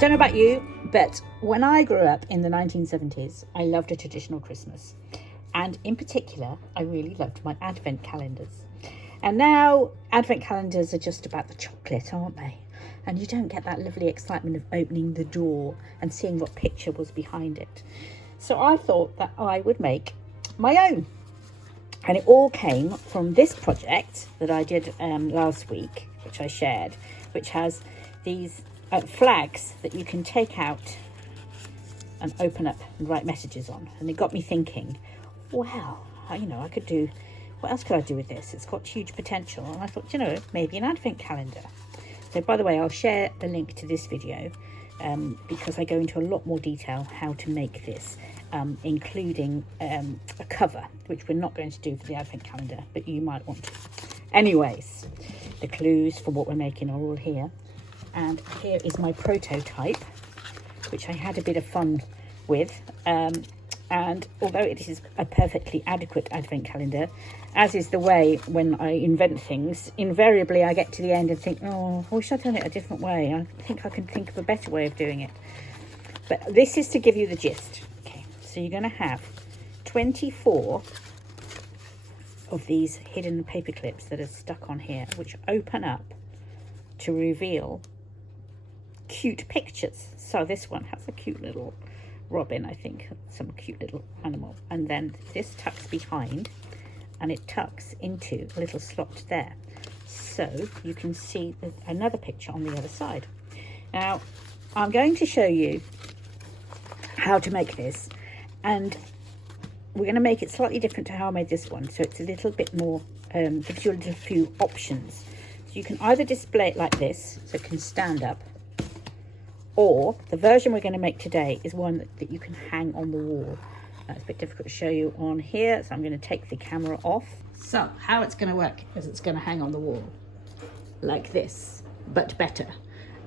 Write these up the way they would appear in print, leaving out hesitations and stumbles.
don't know about you, but when I grew up in the 1970s, I loved a traditional Christmas. And in particular, I really loved my advent calendars. And now advent calendars are just about the chocolate, aren't they? And you don't get that lovely excitement of opening the door and seeing what picture was behind it. So I thought that I would make my own. And it all came from this project that I did last week, which I shared, which has these flags that you can take out and open up and write messages on. And it got me thinking, well, you know, I could do, what else could I do with this? It's got huge potential. And I thought, you know, maybe an advent calendar. So by the way, I'll share the link to this video because I go into a lot more detail how to make this, including a cover, which we're not going to do for the advent calendar, but you might want to. Anyways, the clues for what we're making are all here. And here is my prototype, which I had a bit of fun with. And although it is a perfectly adequate advent calendar, as is the way when I invent things, invariably I get to the end and think, oh, I wish I'd done it a different way. I think I can think of a better way of doing it. But this is to give you the gist. Okay, so you're going to have 24 of these hidden paper clips that are stuck on here, which open up to reveal cute pictures. So this one has a cute little robin, I think, some cute little animal, and then this tucks behind and it tucks into a little slot there, so you can see another picture on the other side. Now I'm going to show you how to make this, and we're going to make it slightly different to how I made this one, so it's a little bit more gives you a little few options. So you can either display it like this, so it can stand up, or the version we're going to make today is one that you can hang on the wall. It's a bit difficult to show you on here, so I'm going to take the camera off. So how it's going to work is it's going to hang on the wall like this, but better.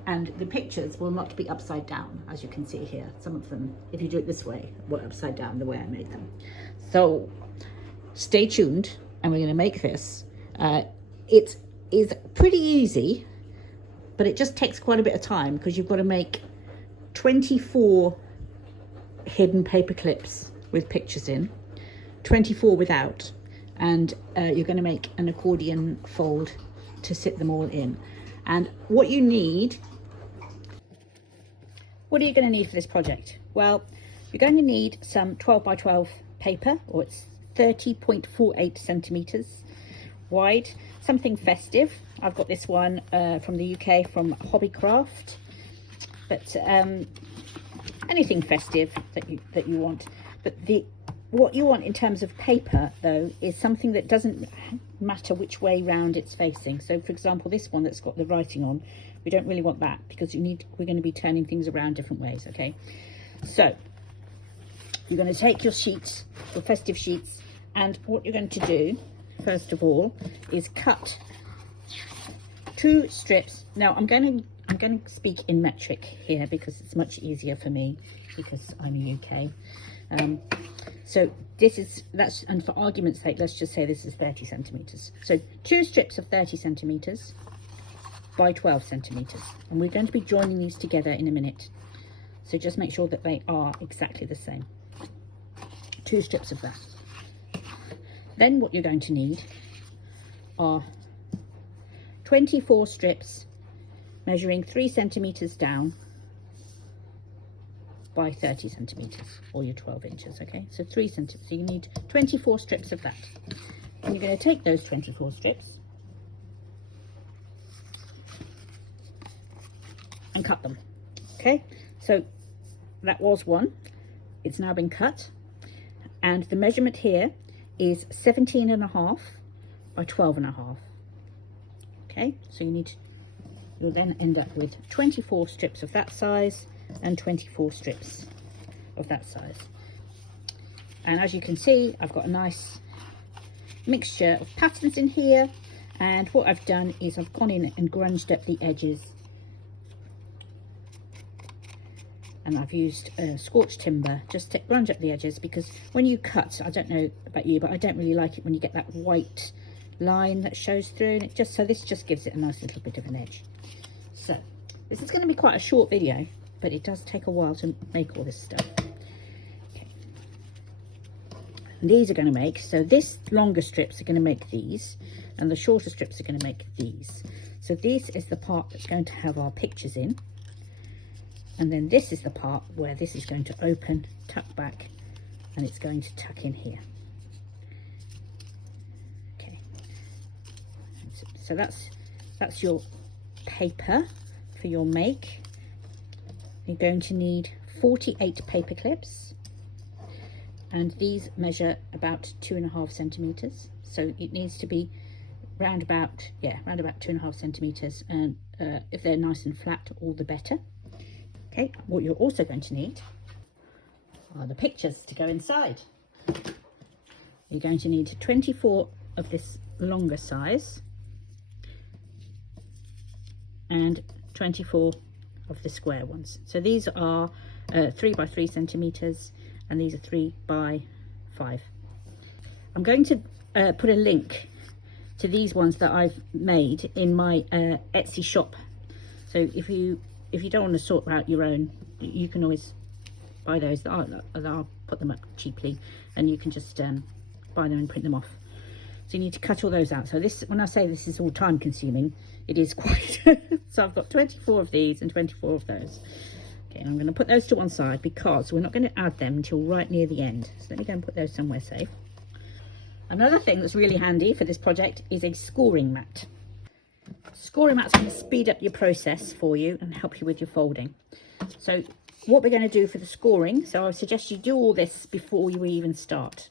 And the pictures will not be upside down, as you can see here. Some of them, if you do it this way, were upside down the way I made them. So stay tuned, and we're going to make this. It is pretty easy, but it just takes quite a bit of time because you've got to make 24 hidden paper clips with pictures in, 24 without, and you're going to make an accordion fold to sit them all in. And what are you going to need for this project? Well, you're going to need some 12 by 12 paper, or it's 30.48 centimeters wide, something festive. I've got this one from the UK from Hobbycraft, but anything festive that you want. But what you want in terms of paper though is something that doesn't matter which way round it's facing. So for example, this one that's got the writing on, we don't really want that because we're going to be turning things around different ways. Okay, so you're going to take your sheets, your festive sheets, and what you're going to do first of all is cut 2 strips. Now I'm going to speak in metric here because it's much easier for me because I'm in UK. So and for argument's sake, let's just say this is 30 centimeters. So 2 strips of 30 centimeters by 12 centimeters, and we're going to be joining these together in a minute. So just make sure that they are exactly the same. 2 strips of that. Then what you're going to need are 24 strips measuring 3 centimeters down by 30 centimeters, or your 12 inches. Okay, so 3 centimeters. So you need 24 strips of that, and you're going to take those 24 strips and cut them. Okay, so that was one. It's now been cut, and the measurement here is 17.5 by 12.5. Okay, so you'll then end up with 24 strips of that size and 24 strips of that size. And as you can see, I've got a nice mixture of patterns in here, and what I've done is I've gone in and grunged up the edges, and I've used scorched timber just to grunge up the edges, because when you cut, I don't know about you, but I don't really like it when you get that white line that shows through, and it just, so this just gives it a nice little bit of an edge. So this is going to be quite a short video, but it does take a while to make all this stuff. Okay. And these are going to make, so this longer strips are going to make these, and the shorter strips are going to make these. So this is the part that's going to have our pictures in, and then this is the part where this is going to open, tuck back, and it's going to tuck in here. Okay, so that's your paper for your make. You're going to need 48 paper clips, and these measure about 2.5 centimeters. So it needs to be round about 2.5 centimeters, and if they're nice and flat, all the better. Okay, what you're also going to need are the pictures to go inside. You're going to need 24 of this longer size and 24 of the square ones. So these are 3 by 3 centimeters, and these are 3 by 5. I'm going to put a link to these ones that I've made in my Etsy shop. So if you don't want to sort out your own, you can always buy those. I'll put them up cheaply, and you can just buy them and print them off. So you need to cut all those out. So this, when I say this is all time consuming, it is quite. So I've got 24 of these and 24 of those. Okay, and I'm going to put those to one side because we're not going to add them until right near the end. So let me go and put those somewhere safe. Another thing that's really handy for this project is a scoring mat. Scoring mat's going to speed up your process for you and help you with your folding. So what we're going to do for the scoring, so I suggest you do all this before you even start.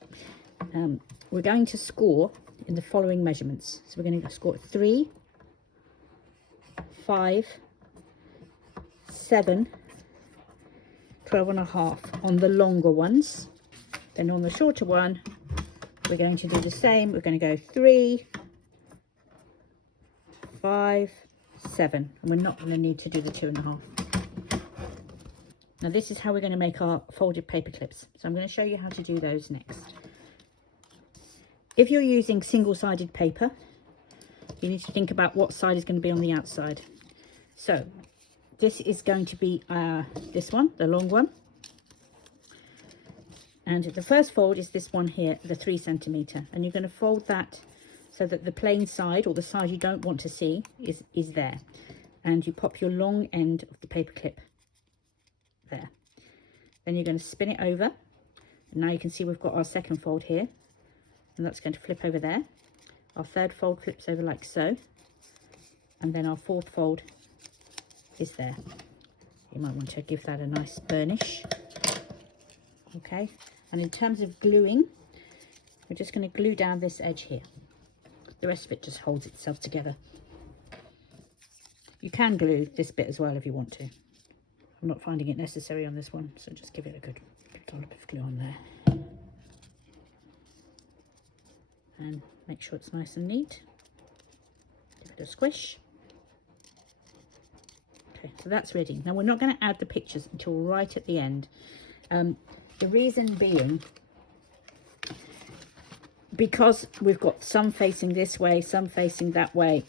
We're going to score in the following measurements. So we're going to score 3, 5, 7, 12.5 on the longer ones. Then on the shorter one, we're going to do the same. We're going to go 3, 5, 7, and we're not going to need to do the 2.5. Now this is how we're going to make our folded paper clips. So I'm going to show you how to do those next. If you're using single-sided paper, you need to think about what side is going to be on the outside. So this is going to be this one, the long one. And the first fold is this one here, the 3 centimeter. And you're going to fold that so that the plain side, or the side you don't want to see, is there. And you pop your long end of the paper clip there. Then you're going to spin it over. And now you can see we've got our second fold here. And that's going to flip over there. Our third fold flips over like so. And then our fourth fold is there. You might want to give that a nice burnish. Okay, and in terms of gluing, we're just going to glue down this edge here. The rest of it just holds itself together. You can glue this bit as well if you want to. I'm not finding it necessary on this one, so just give it a good dollop of glue on there. And make sure it's nice and neat. Give it a squish. Okay, so that's ready. Now we're not going to add the pictures until right at the end. The reason being, because we've got some facing this way, some facing that way,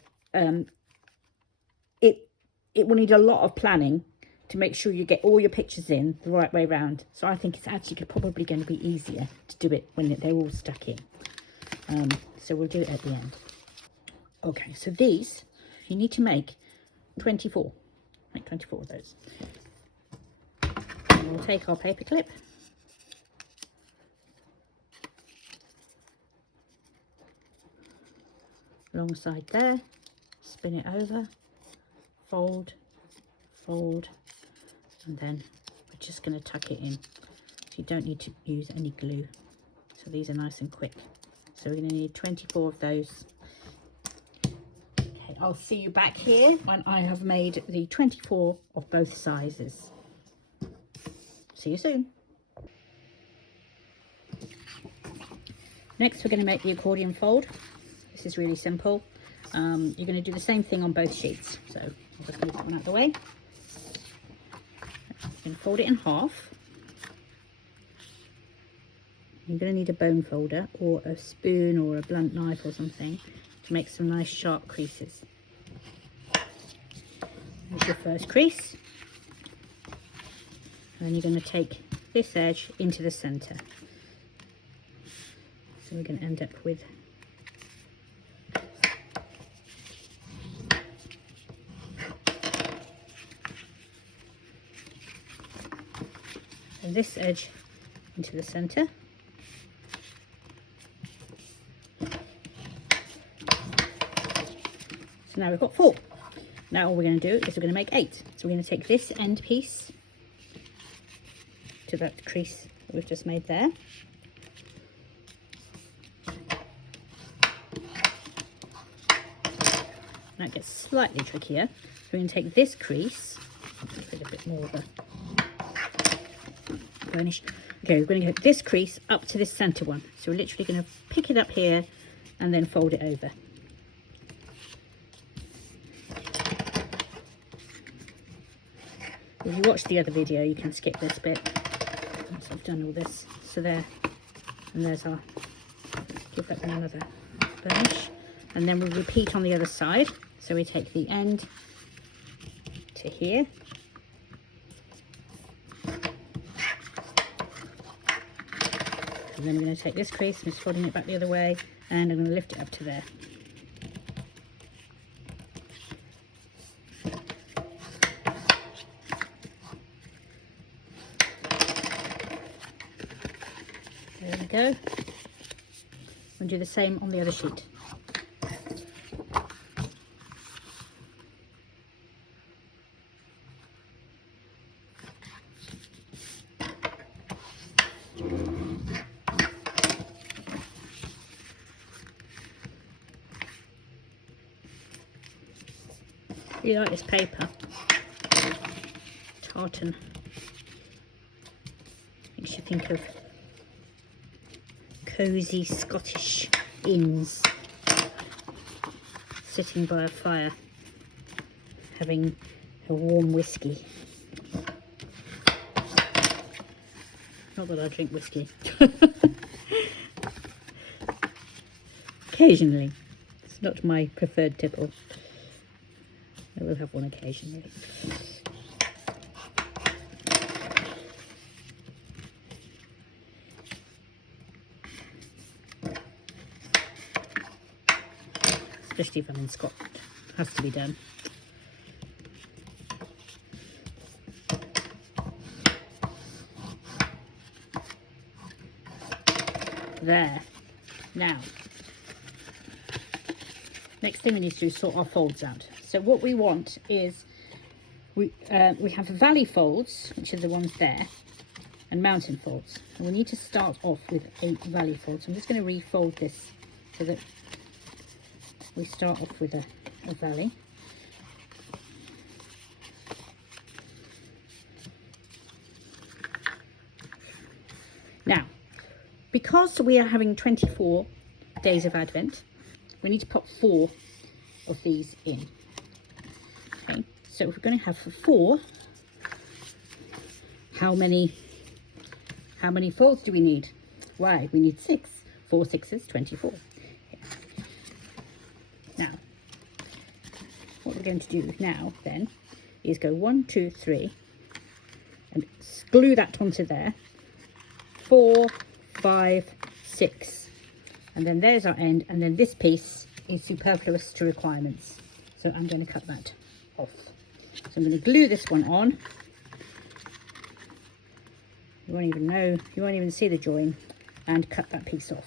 it will need a lot of planning to make sure you get all your pictures in the right way round. So I think it's actually probably going to be easier to do it when they're all stuck in. So we'll do it at the end. Okay, so these, you need to make 24. Make 24 of those. And we'll take our paper clip. Long side there, spin it over, fold, fold, and then we're just going to tuck it in. So you don't need to use any glue. So these are nice and quick. So we're going to need 24 of those. Okay, I'll see you back here when I have made the 24 of both sizes. See you soon. Next, we're going to make the accordion fold. This is really simple. You're going to do the same thing on both sheets. So I'll just move that one out of the way. I'm going to fold it in half. You're going to need a bone folder or a spoon or a blunt knife or something to make some nice sharp creases. There's your first crease. and you're going to take this edge into the center. So we're going to end up with this edge into the center. So now we've got 4. Now all we're going to do is we're going to make 8. So we're going to take this end piece to that crease that we've just made there. That gets slightly trickier. So we're going to take this crease, put a bit more of a burnish. Okay, we're going to get this crease up to this center one. So we're literally going to pick it up here and then fold it over. If you watch the other video, you can skip this bit once I've done all this. So there, and there's our, give that one another burnish. And then we'll repeat on the other side. So we take the end to here. And then we're going to take this crease, I'm just folding it back the other way, and I'm going to lift it up to there. There we go. We'll do the same on the other sheet. I really like this paper, tartan. Makes you think of cosy Scottish inns, sitting by a fire, having a warm whiskey. Not that I drink whiskey. Occasionally. It's not my preferred tipple. I will have one occasionally. Especially if I'm in Scotland. It has to be done. There. Now, next thing we need to do is sort our folds out. So what we want is, we have valley folds, which are the ones there, and mountain folds. And we need to start off with a valley fold. So I'm just going to refold this so that we start off with a valley. Now, because we are having 24 days of Advent, we need to put 4 of these in. Okay, so if we're going to have 4, how many folds do we need? Why, we need 6. 4 6s, 24. Okay. Now, what we're going to do now then is go 1 2 3 and glue that onto there. 4 5 6, and then there's our end, and then this piece is superfluous to requirements, so I'm going to cut that off. So I'm going to glue this one on. You won't even know, you won't even see the join, and cut that piece off.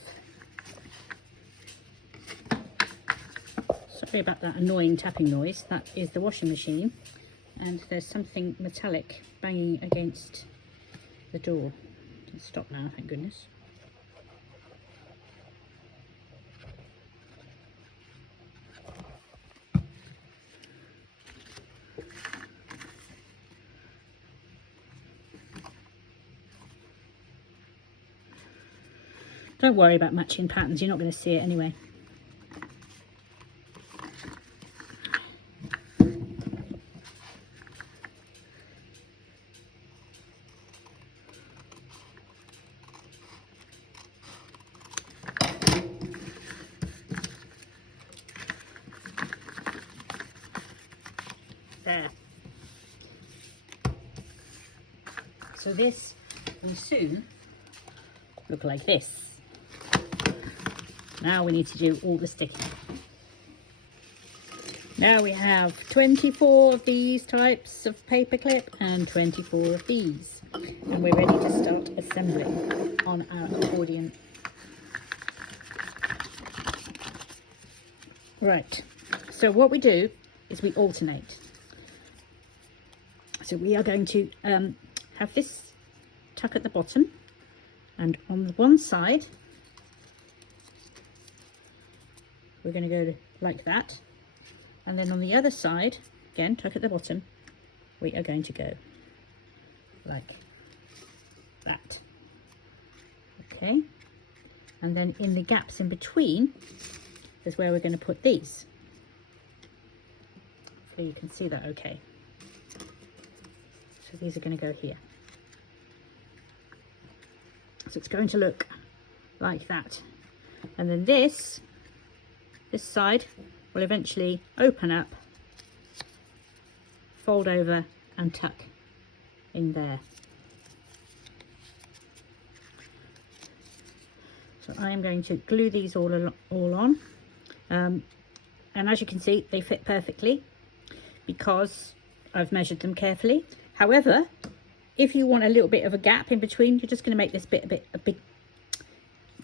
Sorry about that annoying tapping noise. That is the washing machine, and there's something metallic banging against the door. It's stopped now, thank goodness. Don't worry about matching patterns, you're not going to see it anyway. There. So this will soon look like this. Now we need to do all the sticking. Now we have 24 of these types of paperclip and 24 of these. And we're ready to start assembling on our accordion. Right, so what we do is we alternate. So we are going to have this tuck at the bottom, and on the one side we're going to go like that, and then on the other side, again tuck at the bottom, we are going to go like that. Okay, and then in the gaps in between is where we're going to put these. So you can see that okay. So these are going to go here. So it's going to look like that. And then this side will eventually open up, fold over and tuck in there. So I am going to glue these all on. And as you can see, they fit perfectly because I've measured them carefully. However, if you want a little bit of a gap in between, you're just going to make this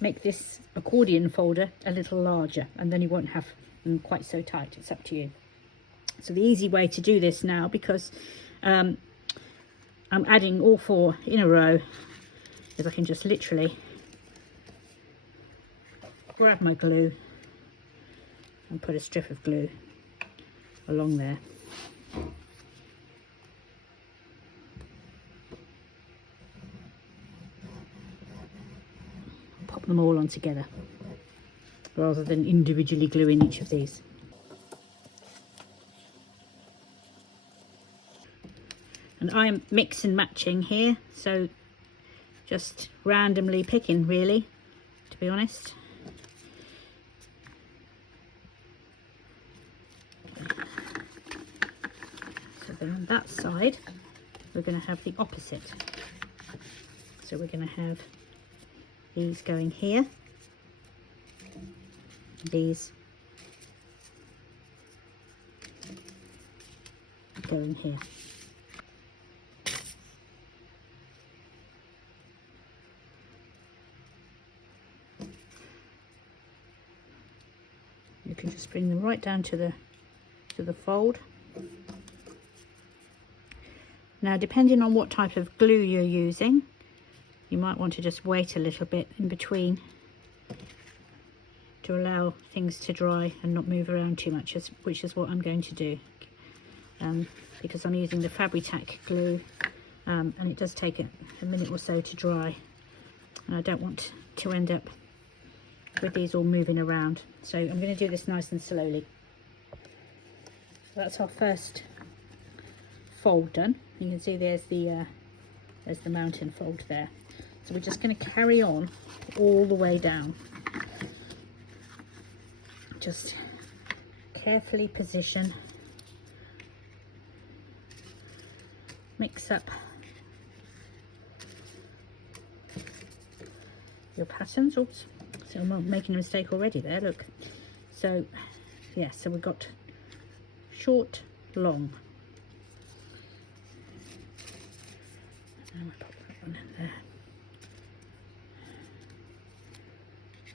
make this accordion folder a little larger, and then you won't have them quite so tight. It's up to you. So the easy way to do this now, because I'm adding all 4 in a row, is I can just literally grab my glue and put a strip of glue along there. Pop them all on together rather than individually gluing each of these. And I am mix and matching here, so just randomly picking really, to be honest. So then on that side we're going to have the opposite. So we're going to have these going here, these going here. You can just bring them right down to the fold. Now, depending on what type of glue you're using, you might want to just wait a little bit in between to allow things to dry and not move around too much, which is what I'm going to do, because I'm using the Fabri-Tac glue, and it does take a minute or so to dry, and I don't want to end up with these all moving around. So I'm going to do this nice and slowly. So that's our first fold done. You can see there's the mountain fold there. So we're just going to carry on all the way down. Just carefully position, mix up your patterns. Oops, so I'm making a mistake already there, look. So yeah, so we've got short, long. And we'll pop that one in there.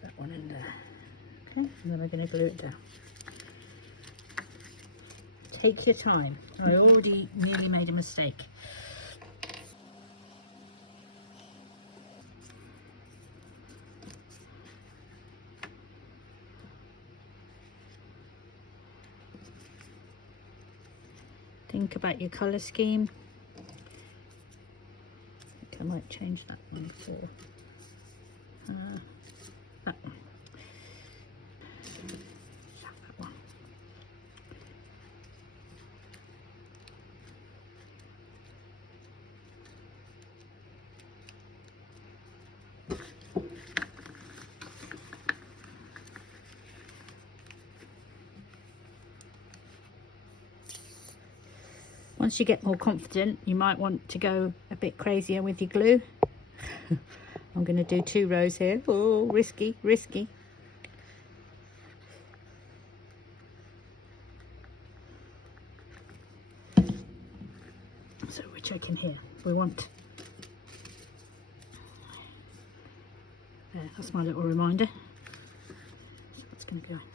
That one in there. Okay, and then we're going to glue it down. Take your time. I already nearly made a mistake. Think about your colour scheme. I think I might change that one for that one. That one. Once you get more confident, you might want to go a bit crazier with your glue. I'm going to do 2 rows here. Oh, risky, risky. So we're checking here. We want... There, that's my little reminder. So it's going to go in there.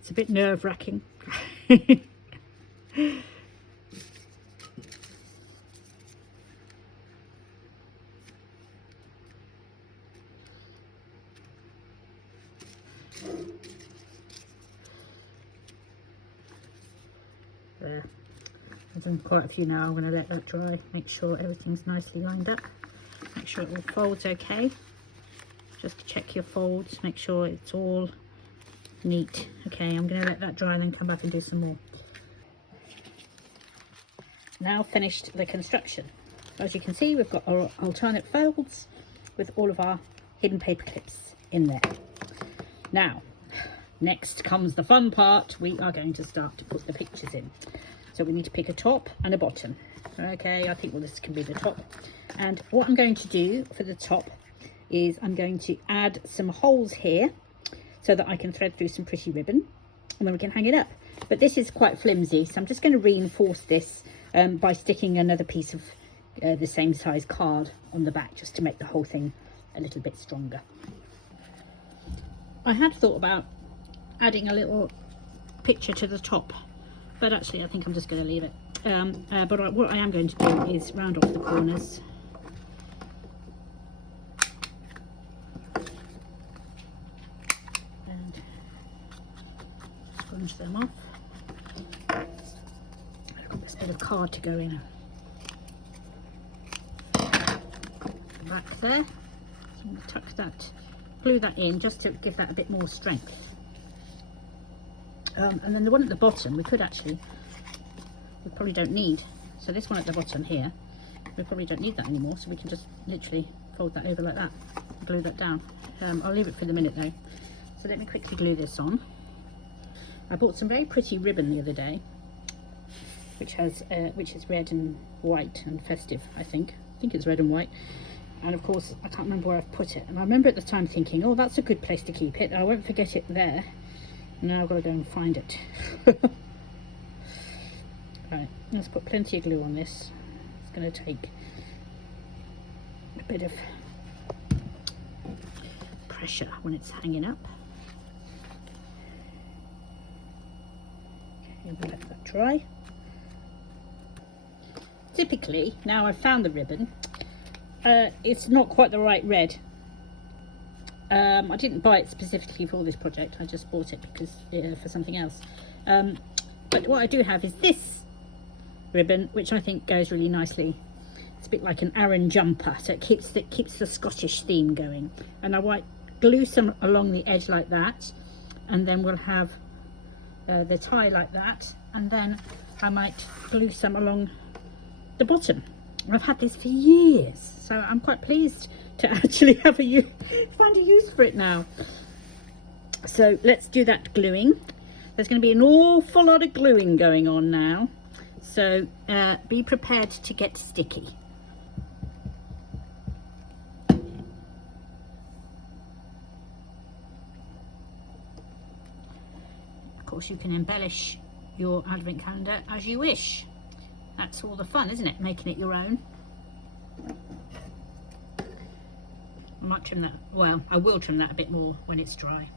It's a bit nerve-wracking. There. I've done quite a few now. I'm going to let that dry. Make sure everything's nicely lined up. Make sure it all folds okay. Just check your folds. Make sure it's all neat. Okay, I'm going to let that dry and then come back and do some more. Now finished the construction. As you can see, we've got our alternate folds with all of our hidden paper clips in there. Now, next comes the fun part. We are going to start to put the pictures in. So we need to pick a top and a bottom. Okay, I think, well, this can be the top. And what I'm going to do for the top is I'm going to add some holes here so that I can thread through some pretty ribbon and then we can hang it up. But this is quite flimsy, so I'm just going to reinforce this by sticking another piece of the same size card on the back, just to make the whole thing a little bit stronger. I had thought about adding a little picture to the top, but actually I think I'm just going to leave it. But what I am going to do is round off the corners. Sponge them off. I've got this bit of card to go in back there. So I'm going to tuck that, glue that in just to give that a bit more strength. And then the one at the bottom, we probably don't need. So this one at the bottom here, we probably don't need that anymore. So we can just literally fold that over like that, glue that down. I'll leave it for the minute though. So let me quickly glue this on. I bought some very pretty ribbon the other day, which is red and white and festive. I think it's red and white. And of course, I can't remember where I've put it. And I remember at the time thinking, oh, that's a good place to keep it. I won't forget it there. Now I've got to go and find it. Right, let's put plenty of glue on this. It's going to take a bit of pressure when it's hanging up. Okay, we'll let that dry. Typically, now I've found the ribbon, it's not quite the right red. I didn't buy it specifically for this project, I just bought it because for something else. But what I do have is this ribbon, which I think goes really nicely. It's a bit like an Aran jumper, so it keeps the Scottish theme going. And I might glue some along the edge like that, and then we'll have the tie like that, and then I might glue some along the bottom. I've had this for years, so I'm quite pleased to actually have find a use for it now. So let's do that gluing. There's going to be an awful lot of gluing going on now, so be prepared to get sticky. Of course, you can embellish your advent calendar as you wish. That's all the fun, isn't it? Making it your own. I might trim that, well, I will trim that a bit more when it's dry.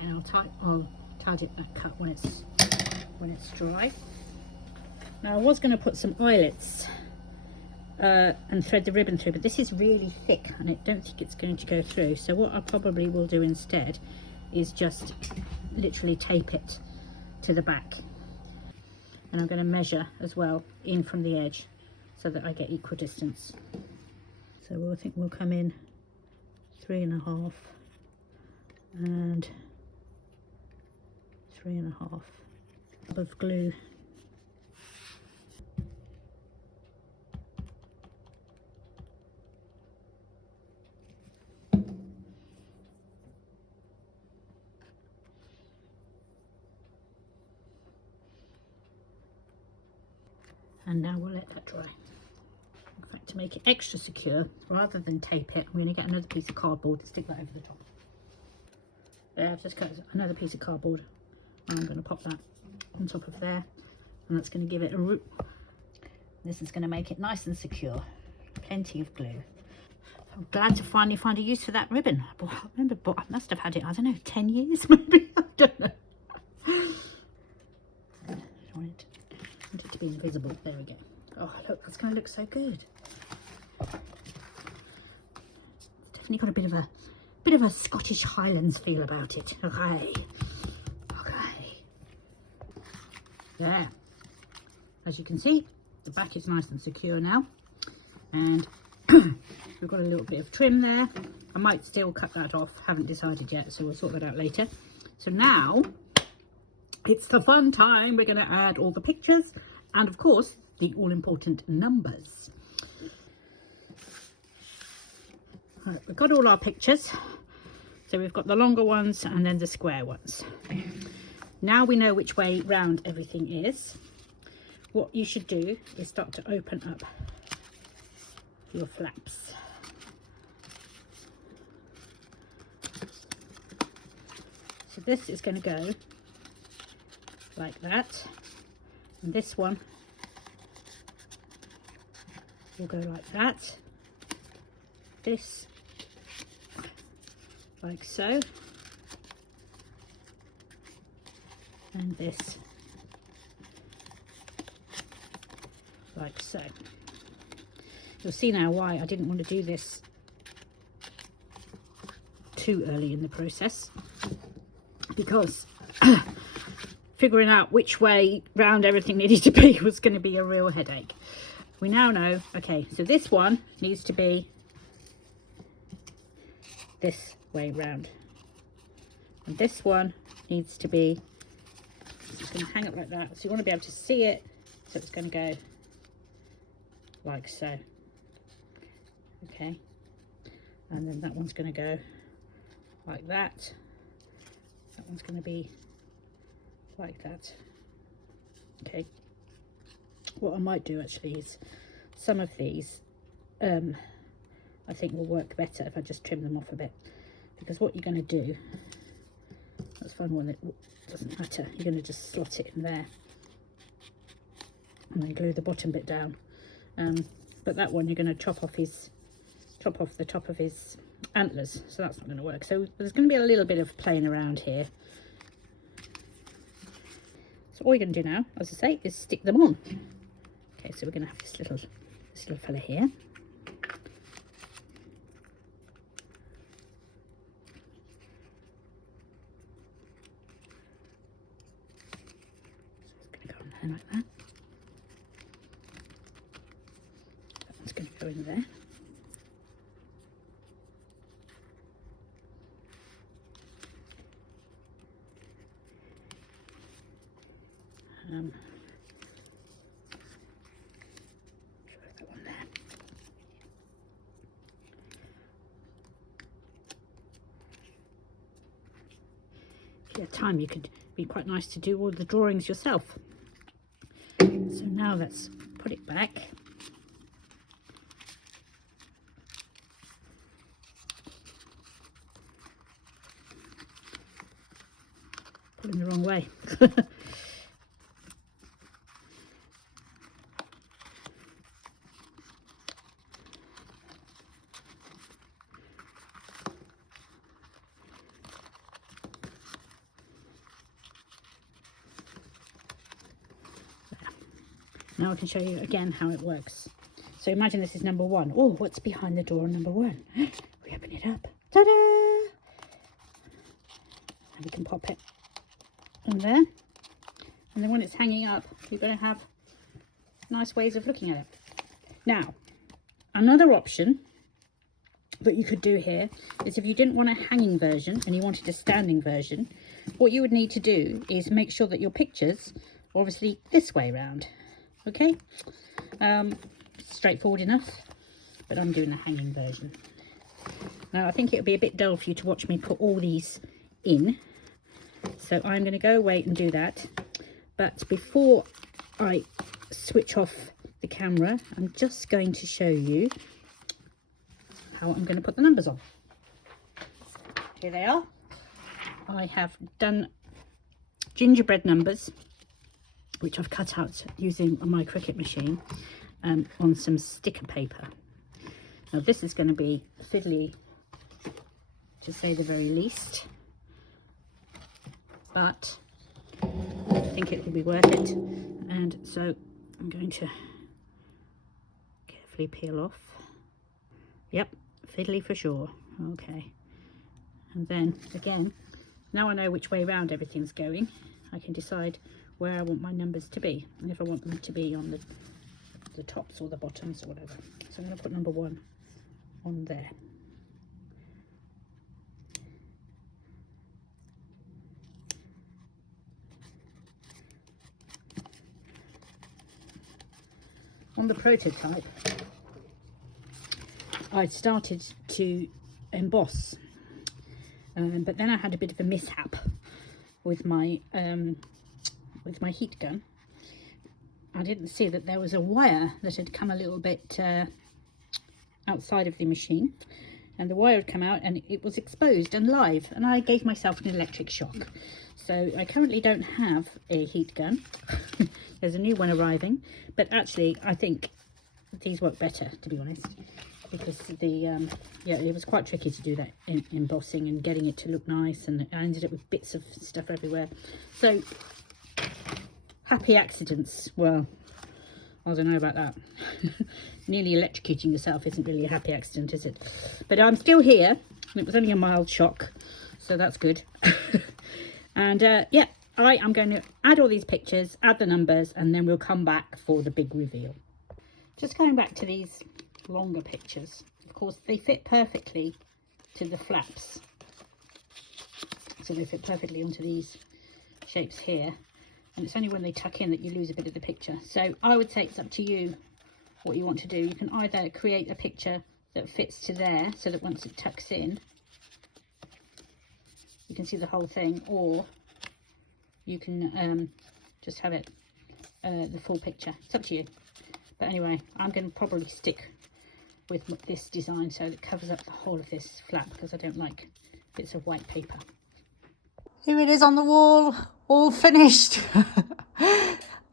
And I'll target that cut when it's dry. Now I was going to put some eyelets and thread the ribbon through, but this is really thick and I don't think it's going to go through. So what I probably will do instead is just literally tape it to the back, and I'm going to measure as well in from the edge so that I get equal distance. So I think we'll come in 3.5 and 3.5 of glue. And now we'll let that dry. In fact, to make it extra secure, rather than tape it, I'm going to get another piece of cardboard and stick that over the top. There, I've just cut another piece of cardboard and I'm going to pop that on top of there, and that's going to give it a root. This is going to make it nice and secure. Plenty of glue. I'm glad to finally find a use for that ribbon. I remember, but I must have had it, I don't know, 10 years maybe. I don't know. I want it to be invisible. There we go. Oh look, that's going to look so good. Definitely got a bit of a Scottish Highlands feel about it. Okay. There. As you can see, the back is nice and secure now, and we've got a little bit of trim there. I might still cut that off, haven't decided yet, so we'll sort that out later. So now it's the fun time. We're going to add all the pictures and of course the all-important numbers. Right, we've got all our pictures, so we've got the longer ones and then the square ones. Now we know which way round everything is. What you should do is start to open up your flaps. So this is going to go like that, and this one will go like that, this like so, and this like so. You'll see now why I didn't want to do this too early in the process, because figuring out which way round everything needed to be was going to be a real headache. We now know, okay, so this one needs to be this way round, and this one needs to be, it's going to hang up like that, so you want to be able to see it, so it's going to go like so. Okay, and then that one's going to go like that, that one's going to be like that. Okay, what I might do actually is some of these I think will work better if I just trim them off a bit, because what you're going to do, that's fun when it doesn't matter, you're going to just slot it in there and then glue the bottom bit down. But that one you're going to chop off the top of his antlers, so that's not going to work. So there's going to be a little bit of playing around here. So all you're going to do now, as I say, is stick them on. Okay, so we're going to have this little fella here. So it's going to go on there like that. That one's going to go in there. That one there. If you had time, you could be quite nice to do all the drawings yourself. So now let's put it back. Pulling the wrong way. Now I can show you again how it works. So imagine this is number 1. Oh, what's behind the door on number 1? We open it up. Ta-da! And we can pop it on there. And then when it's hanging up, you're going to have nice ways of looking at it. Now, another option that you could do here is if you didn't want a hanging version and you wanted a standing version, what you would need to do is make sure that your pictures are obviously this way around. Okay, straightforward enough, but I'm doing the hanging version. Now I think it would be a bit dull for you to watch me put all these in, so I'm going to go away and do that. But before I switch off the camera, I'm just going to show you how I'm going to put the numbers on. Here they are. I have done gingerbread numbers, which I've cut out using my Cricut machine on some sticker paper. Now this is going to be fiddly, to say the very least, but I think it will be worth it. And so I'm going to carefully peel off. Yep, fiddly for sure. Okay, and then again, now I know which way around everything's going, I can decide where I want my numbers to be, and if I want them to be on the tops or the bottoms or whatever. So I'm going to put number 1 on there. On the prototype, I started to emboss, but then I had a bit of a mishap with my heat gun. I didn't see that there was a wire that had come a little bit outside of the machine, and the wire had come out and it was exposed and live, and I gave myself an electric shock. So I currently don't have a heat gun. There's a new one arriving, but actually I think these work better, to be honest, because the yeah, it was quite tricky to do that embossing and getting it to look nice, and I ended up with bits of stuff everywhere. So happy accidents, well, I don't know about that. Nearly electrocuting yourself isn't really a happy accident, is it? But I'm still here. It was only a mild shock, so that's good. And yeah, I am going to add all these pictures, add the numbers, and then we'll come back for the big reveal. Just going back to these longer pictures, of course they fit perfectly to the flaps, so they fit perfectly onto these shapes here, and it's only when they tuck in that you lose a bit of the picture. So I would say it's up to you what you want to do. You can either create a picture that fits to there, so that once it tucks in you can see the whole thing, or you can just have it the full picture. It's up to you. But anyway, I'm going to probably stick with this design so it covers up the whole of this flap, because I don't like bits of white paper. Here it is on the wall, all finished.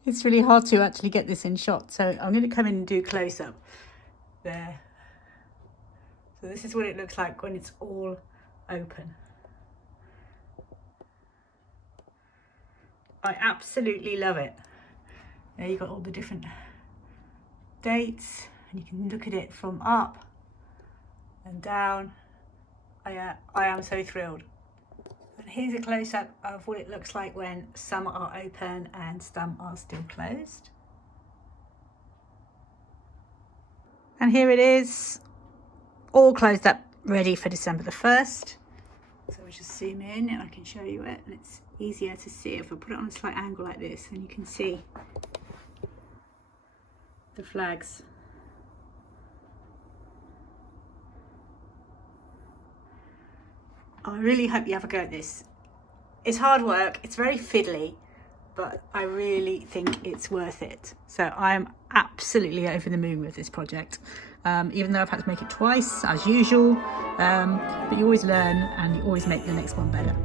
It's really hard to actually get this in shot, so I'm going to come in and do close up there. So this is what it looks like when it's all open. I absolutely love it. There you've got all the different dates, and you can look at it from up and down. I am so thrilled. And here's a close-up of what it looks like when some are open and some are still closed. And here it is, all closed up, ready for December the 1st. So we just zoom in and I can show you it, and it's easier to see if I put it on a slight angle like this, and you can see the flags. I really hope you have a go at this. It's hard work, it's very fiddly, but I really think it's worth it. So I'm absolutely over the moon with this project. Even though I've had to make it twice, as usual, but you always learn and you always make the next one better.